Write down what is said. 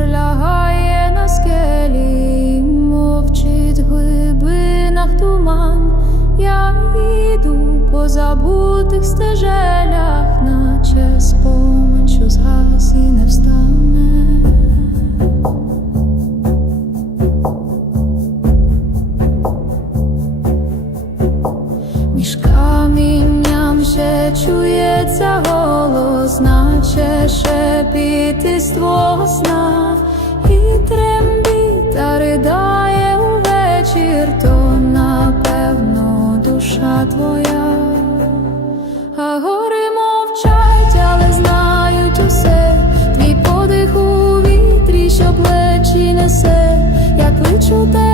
вечір лягає на скелі, мовчить глибинах туман. Я йду по забутих стежелях, наче спомин, що згас і не встане. Між камінням ще чується голос, Значе шепіти ствого сна. І трембіта ридає увечір, то напевно душа твоя, а гори мовчать, але знають усе, твій подих у вітрі, що плечі несе, як личу те.